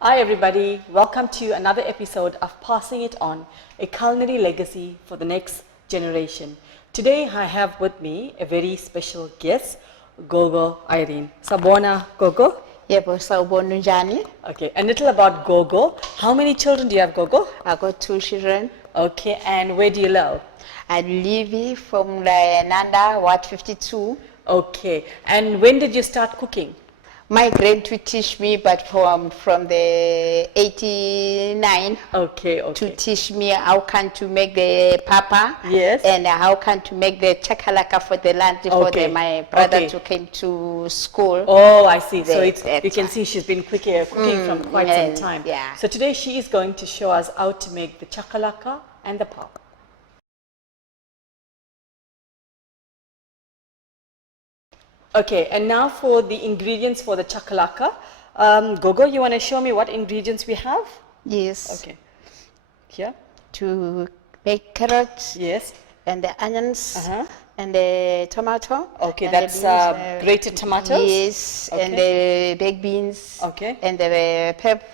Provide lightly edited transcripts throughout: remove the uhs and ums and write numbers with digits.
Hi everybody, welcome to another episode of Passing It On, a culinary legacy for the next generation. Today I have with me a very special guest, Gogo Irene. Sabona Gogo? Yebo, sawubona njani? Okay, a little about Gogo. How many children do you have, Gogo? I got 2 children. Okay, and where do you live? I live from Nanda, Ward 52. Okay, and when did you start cooking? My grand to teach me, but from the 89 Okay. to teach me how can to make the papa. Yes. And how can to make the chakalaka for the lunch for my brother to came to school. Oh, I see. So you can see she's been cooking from quite some time. Yeah. So today she is going to show us how to make the chakalaka and the pap. Okay, and now for the ingredients for the chakalaka. Gogo, you want to show me what ingredients we have? Yes. Okay. Here? To make carrots. Yes. And the onions. And the tomato. Okay, and that's grated tomatoes? Yes, okay. And the baked beans. Okay. And the pepper.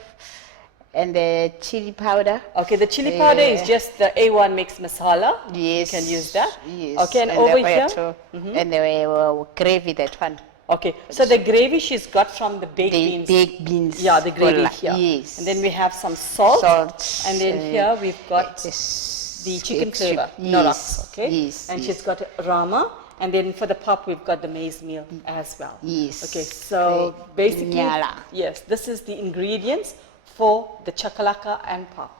And the chili powder. Okay, the chili powder is just the A1 mixed masala. Yes. You can use that. Yes. Okay, and over here? And the gravy, that one. Okay, so the gravy she's got from the baked beans. Baked beans. Yeah, the gravy here. Yes. And then we have some salt. And then here we've got the chicken flavor, Knorrox. Okay. Yes. And she's got rama. And then for the pap, we've got the maize meal as well. Yes. Okay, so basically, yes, this is the ingredients for the chakalaka and pap.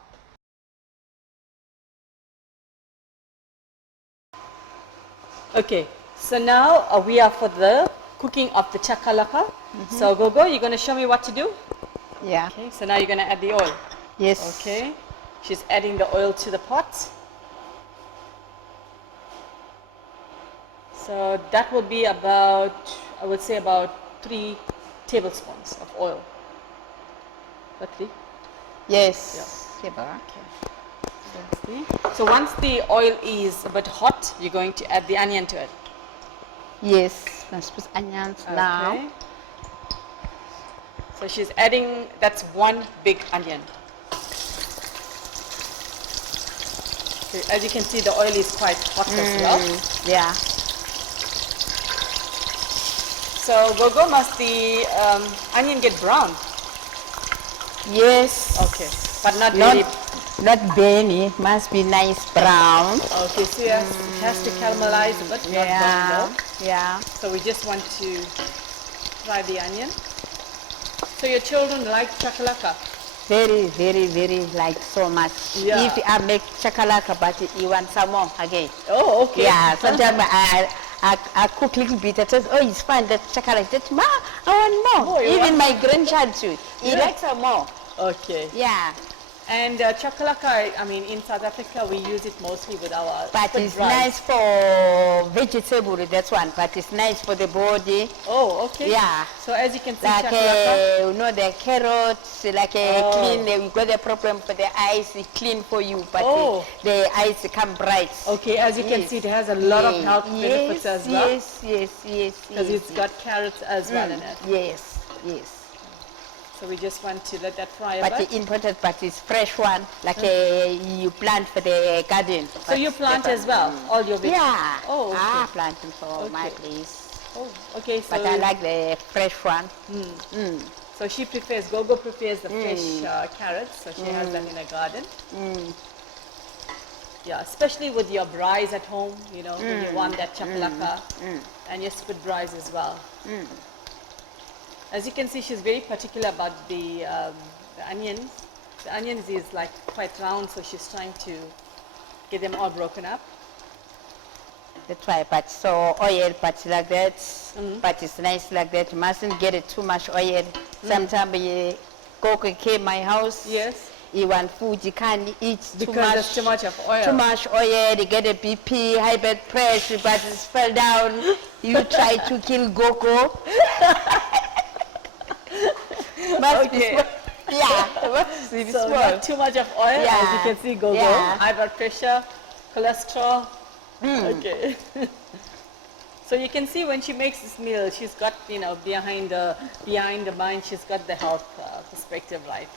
Okay, so now we are for the cooking of the chakalaka. So Gogo, you're going to show me what to do? Yeah. Okay, so now you're going to add the oil. Yes. Okay, she's adding the oil to the pot. So that will be about, I would say about 3 tablespoons of oil. About 3? Yes. Yeah. Okay. So once the oil is a bit hot, you're going to add the onion to it. Yes. Let's put onions now. So she's adding, that's 1 big onion. Okay, as you can see, the oil is quite hot as well. Yeah. So Gogo, must the onion get brown? Yes. Okay, but not really. Not burny, must be nice brown. Okay, so yes, it has to caramelize a bit, not burn though. Yeah. So we just want to fry the onion. So your children like chakalaka? Very, very, very like so much. Yeah. If I make chakalaka, but you want some more again. Oh, okay. Yeah, sometimes I cook a little bit. I say, oh, it's fine, that chocolate. That, Ma, I want more. Even my grandchild too. He likes some more. Okay. Yeah. And chakalaka, I mean, in South Africa, we use it mostly with our But it's nice for vegetable, that's one. But it's nice for the body. Oh, okay. Yeah. So as you can see, like chakalaka. You know, the carrots, like clean. We got a problem for the eyes, it's clean for you, but the eyes come bright. Okay, as you can see, it has a lot of health benefits as well. Yes. Because it's got carrots as well in it. Yes. So we just want to let that fry a bit. But the important part is fresh one, like you plant for the garden. So you plant as well, all your vegetables? Yeah. Oh, okay. I plant them for my place. Oh, okay. So but I like the fresh one. So she prefers, Gogo prefers the fresh carrots, so she has that in her garden. Yeah, especially with your braais at home, you know, when you want that chakalaka and your squid braais as well. As you can see, she's very particular about the onions. The onions is like quite round, so she's trying to get them all broken up. That's why, but so oil, but like that, but it's nice like that. You mustn't get it too much oil. Sometimes Gogo came my house. Yes. You want food, you can't eat because too much. There's too much of oil. Too much oil, you get a BP, high blood pressure, but it's fell down. You try to kill Gogo. Okay. So not too much of oil, as you can see, Gogo. High blood pressure, cholesterol. Okay. So you can see when she makes this meal, she's got, behind the mind, she's got the health perspective, right?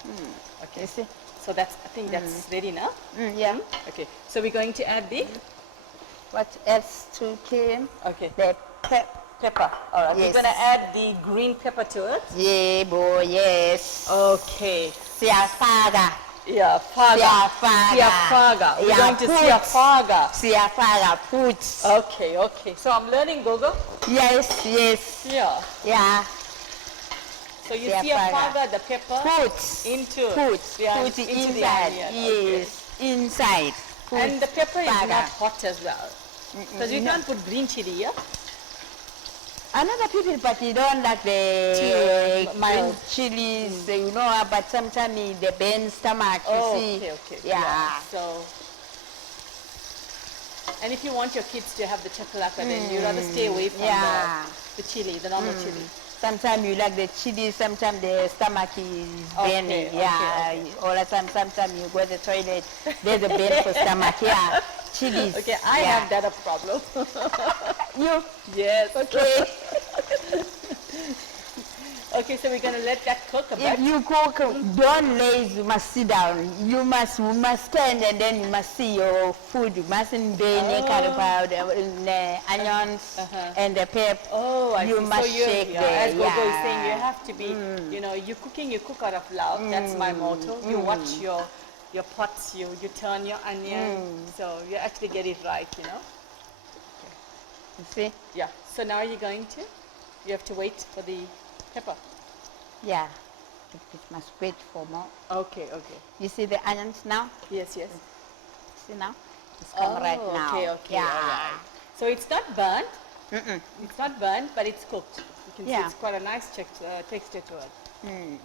Okay. You see? So I think that's ready now. Yeah. Okay. So we're going to add the What else to clean? okay The pepper. All right. Yes. We're gonna add the green pepper to it. Yeah, boy, yes. Okay. Siafaga. Yeah, faga. Siafaga. We're going to siafaga. Siafaga, put. Okay. So I'm learning, Gogo. Yes, yes. Yeah. Yeah. So you Siafaga. siafaga the pepper Put. into Put into inside. the onion. Yes, inside. Put And the pepper is faga. not hot as well. Because you can't put green chili, yeah? Another people, but you don't like the Too mild. chilies, but sometimes the burn stomach, you see. Okay. Yeah. So, and if you want your kids to have the chakalaka, then you rather stay away from the chili, the normal chili. Sometimes you like the chili, sometimes the stomach is burning. Okay. All the time, sometimes you go to the toilet, there's a burn for stomach, chilies. Okay, I have that a problem. You? Yes. Okay. Okay, so we're going to let that cook a bit. If you cook, don't lazy, you must sit down. You must stand and then you must see your food. You mustn't burn the curry powder, the onions and the pepper. Oh, I you see. must So you, shake as the, Gogo is saying, you have to be, you cook out of love. That's my motto. You watch your pots, you turn your onion, so you actually get it right, You see? Yeah. So now you have to wait for the pepper. Yeah. It must wait for more. Okay. You see the onions now? Yes. See now? It's come right now. Okay. Yeah. All right. So it's not burnt. It's not burnt, but it's cooked. You can see it's quite a nice texture to it.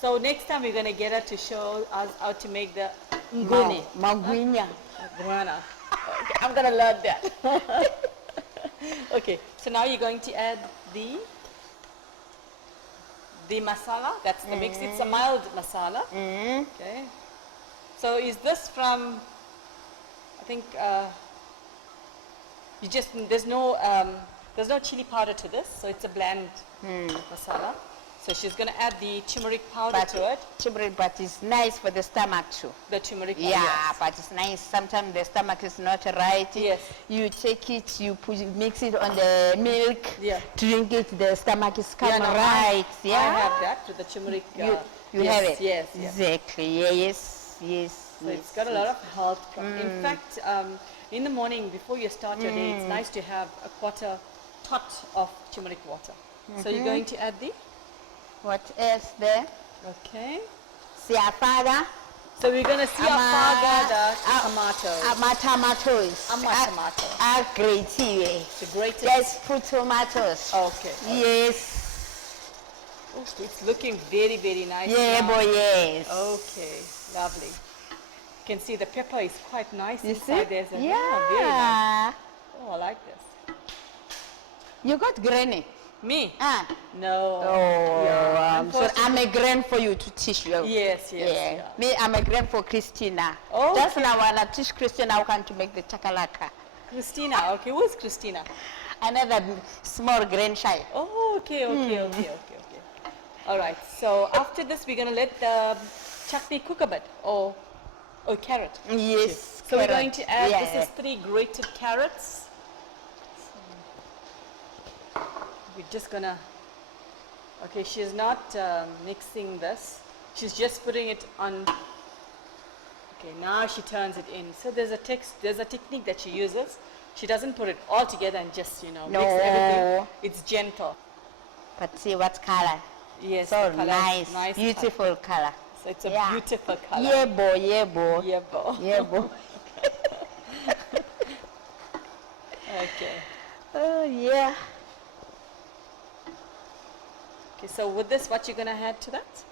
So next time we're going to get her to show us how to make the nguni. Margarine. Okay, I'm going to learn that. Okay, so now you're going to add the masala. That's the mix. It's a mild masala. Okay. So is this from? I think there's no chili powder to this, so it's a bland masala. So she's going to add the turmeric powder to it. Turmeric, but it's nice for the stomach too. The turmeric powder. Yeah, but it's nice. Sometimes the stomach is not right. Yes. You take it, mix it on the milk, drink it, the stomach is coming right. I have that with the turmeric. You have it? Yes. Exactly, yes. So it's got a lot of health. In fact, in the morning before you start your day, it's nice to have a quarter tot of turmeric water. So you're going to add the? What else there? Okay. Siafaga. So we're going to siafaga the tomatoes. Tomatoes. Tomato. Grated. The grated. Let's put tomatoes. Okay. Yes. Oh, it's looking very, very nice. Yeah, now. boy, yes. Okay, lovely. You can see the pepper is quite nice See? inside there. Very nice. Oh, I like this. You got granny? Me? Ah. No. So I'm a grand for you to teach you. Yes. Me, I'm a grand for Christina. Okay. Just now when I teach Christina how to make the chakalaka. Christina, okay. Who is Christina? Another small grandchild. Oh, okay. All right. So after this, we're going to let the chutney cook a bit. Or carrot. Yes. So we're going to add, this is 3 grated carrots. We're just gonna, okay, she's not mixing this. She's just putting it on. Okay, now she turns it in. So there's a technique that she uses. She doesn't put it all together and just, mix everything. It's gentle. But see what color? Yes, so the color nice, beautiful color. So it's a beautiful color. Yeah, boy. Okay. Oh, yeah. Okay, so with this, what you're going to add to that?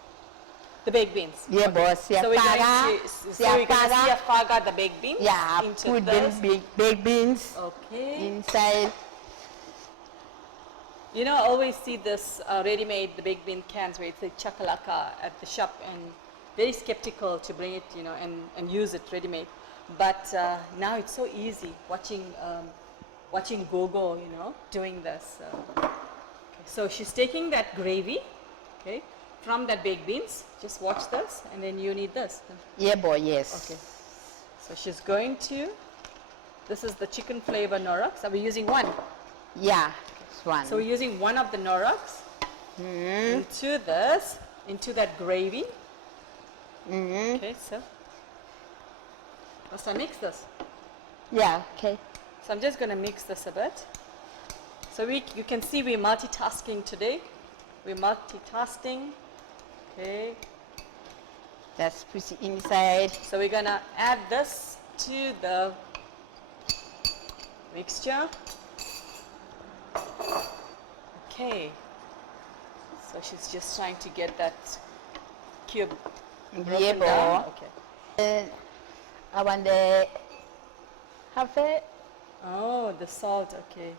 The baked beans. Yeah, boss. So we're going to siafaga the baked beans. Yeah, put the baked beans inside. I always see this ready-made, the baked bean cans where it's a chakalaka at the shop, and very skeptical to bring it, and use it ready-made. But now it's so easy watching watching Gogo, you know, doing this. Okay. So she's taking that gravy, okay, from that baked beans. Just watch this, and then you need this. Yeah, boy, yes. Okay. So she's going to. This is the chicken flavor Knorrox. Are we using one? Yeah, this one. So we're using one of the Knorrox into this, into that gravy. Okay, so first I mix this. Yeah, okay. So I'm just going to mix this a bit. So you can see we're multitasking today. We're multitasking. Okay. That's pretty inside. So we're going to add this to the mixture. Okay. So she's just trying to get that cube broken down. Okay. I want the half it. Oh, the salt. Okay.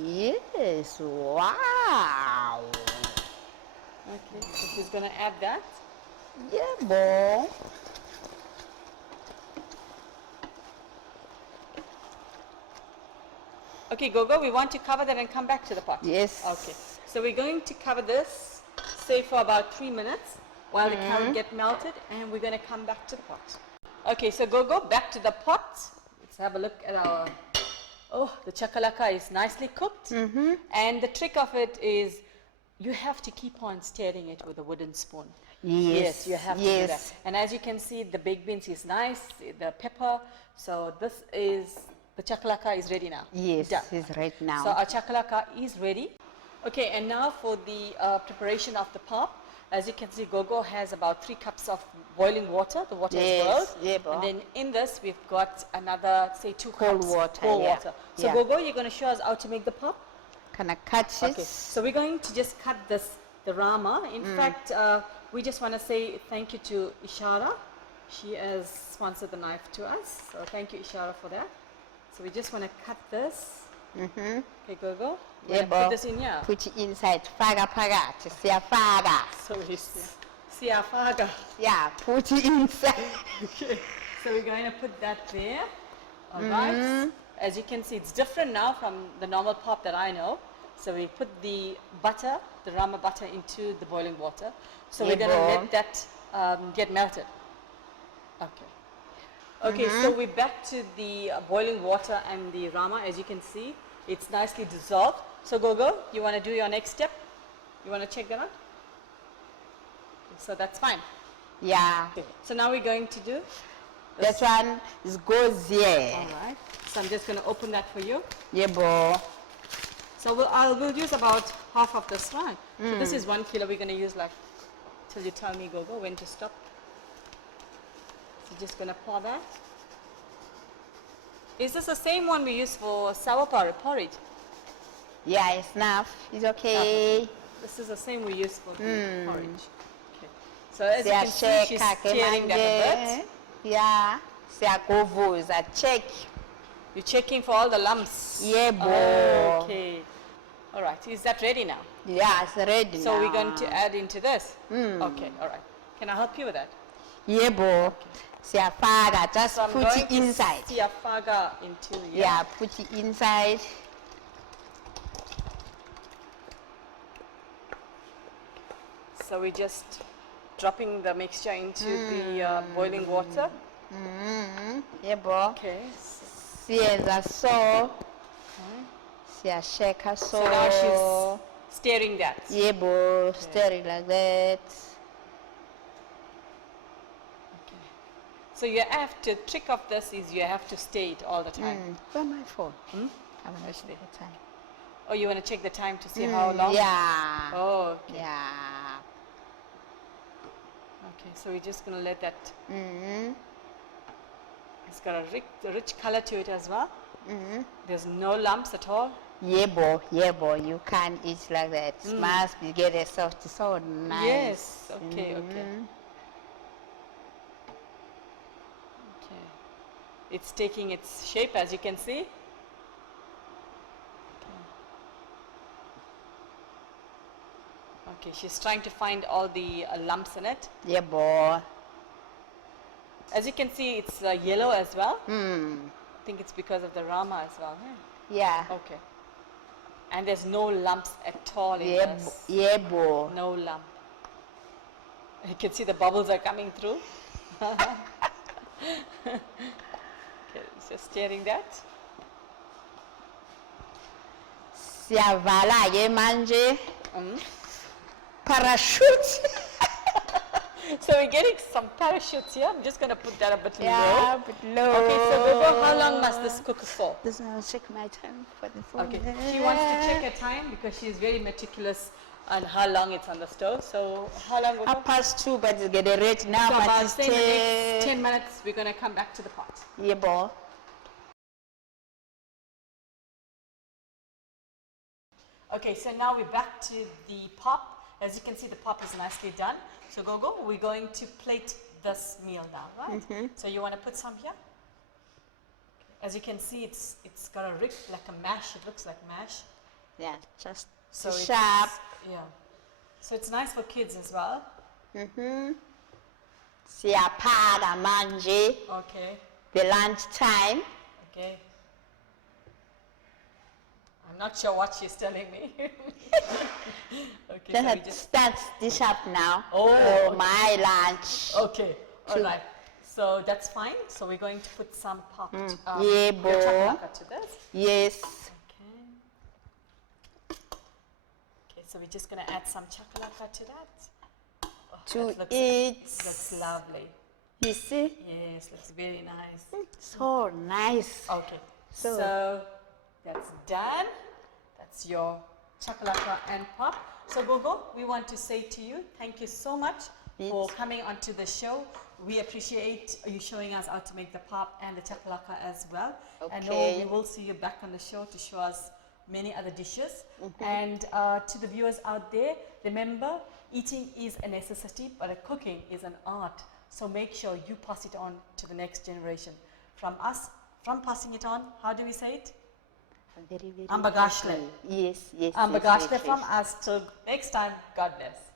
Yes, wow. Okay, so she's going to add that. Yeah, boy. Okay, Gogo, we want to cover that and come back to the pot. Yes. Okay, so we're going to cover this, say for about 3 minutes while the carrot get melted, and we're going to come back to the pot. Okay, so Gogo, back to the pot. Let's have a look at our, oh, the chakalaka is nicely cooked. And the trick of it is you have to keep on stirring it with a wooden spoon. Yes, you have to do that. And as you can see, the baked beans is nice, the pepper. So this is, the chakalaka is ready now. Yes, Done. it's right now. So our chakalaka is ready. Okay, and now for the preparation of the pap. As you can see, Gogo has about 3 cups of boiling water. The water is boiled. Yeah, boy. And then in this, we've got another, say, 2 cups water, cold yeah. water. So Yeah. Gogo, you're going to show us how to make the pap? Can I cut it? Okay, so we're going to just cut the rama. In fact, we just want to say thank you to Ishara. She has sponsored the knife to us. So thank you, Ishara, for that. So we just want to cut this. Okay, Gogo. Yeah, Put this in here. Put it inside. Faga. Just say faga. So we see our faga. Yeah, put it inside. Okay. So we're going to put that there. All right. As you can see, it's different now from the normal pap that I know. So we put the butter, the rama butter, into the boiling water. So we're going to let that get melted. Okay. Okay, so we're back to the boiling water and the rama. As you can see, it's nicely dissolved. So Gogo, you want to do your next step? You want to check that out? So that's fine. Yeah. Okay. So now we're going to do This one is goes here. All right. So I'm just going to open that for you. Yeah, boy. So we'll use about half of this one. So this is 1 kilo. We're going to use like till you tell me, Gogo, when to stop. So just going to pour that. Is this the same one we use for sour porridge? Yeah, it's enough. It's okay. This is the same we use for the porridge. Okay. So as you can see, she's stirring that a bit. Yeah. Gogo is a check. You're checking for all the lumps. Yeah, boy. Okay. All right. Is that ready now? Yeah, it's ready So now. we're going to add into this? Okay. All right. Can I help you with that? Yeah, boy. Faga, just So I'm put going it to inside. Siafaga into Yeah, put it inside. So we're just dropping the mixture into the boiling water. Yeah, boy. Okay. See, that's so. See, a shaker so. So now she's stirring that. Yeah, boy. Stir it like that. Okay. So you have to, trick of this is you have to stir it all the time. Where's my phone? I want to Actually. see the time. Oh, you want to check the time to see how long? Yeah. Oh, okay. Yeah. Okay, so we're just going to let that. It's got a rich color to it as well. There's no lumps at all. Yeah, boy. You can't eat like that. It must be get a soft, so nice. Yes. Okay. Okay. Okay. It's taking its shape, as you can see. Okay, she's trying to find all the lumps in it. Yeah, boy. As you can see, it's yellow as well. Hmm. I think it's because of the rama as well. Yeah. Okay. And there's no lumps at all in Yeah, this. yeah, bo. No lump. You can see the bubbles are coming through. Okay, just stirring that. Siyavala ke manje. Parachute. So we're getting some parachutes here. I'm just going to put that a bit Yeah, low. but low. Okay, so Gogo, how long must this cook for? This one, I'll check my time for the phone. Okay, she wants to check her time because she's very meticulous on how long it's on the stove. So how long will it? 2:30, but it's getting ready now. So but about it's say in the next 10 minutes, we're going to come back to the pot. Yeah, bo. Okay, so now we're back to the pop. As you can see, the pop is nicely done. So Gogo, we're going to plate this meal now, right? So you want to put some here? As you can see, it's got a rip like a mash. It looks like mash. Yeah, just So so it's- sharp. Yeah. So it's nice for kids as well. Siyaphaka manje. Okay. The lunch time. Okay. I'm not sure what she's telling me. Okay, so we Just just start dish up now. Oh, for okay. my lunch. okay. All right. So that's fine. So we're going to put some popped Yeah, your bo. chakalaka to this. Yes. Okay. Okay, so we're just going to add some chakalaka to that. Oh, To that looks, eat. looks lovely. You see? Yes, looks very nice. So nice. Okay, So- so that's done. That's your chakalaka and pop. So Gogo, we want to say to you, thank you so much for coming onto the show. We appreciate you showing us how to make the pop and the chakalaka as well. And Okay. we will see you back on the show to show us many other dishes. And to the viewers out there, remember, eating is a necessity, but cooking is an art. So make sure you pass it on to the next generation. From us, from passing it on, how do we say it? Very, very Ambagashle. Yes, yes. Ambagashle yes, from us. Till next time, God bless.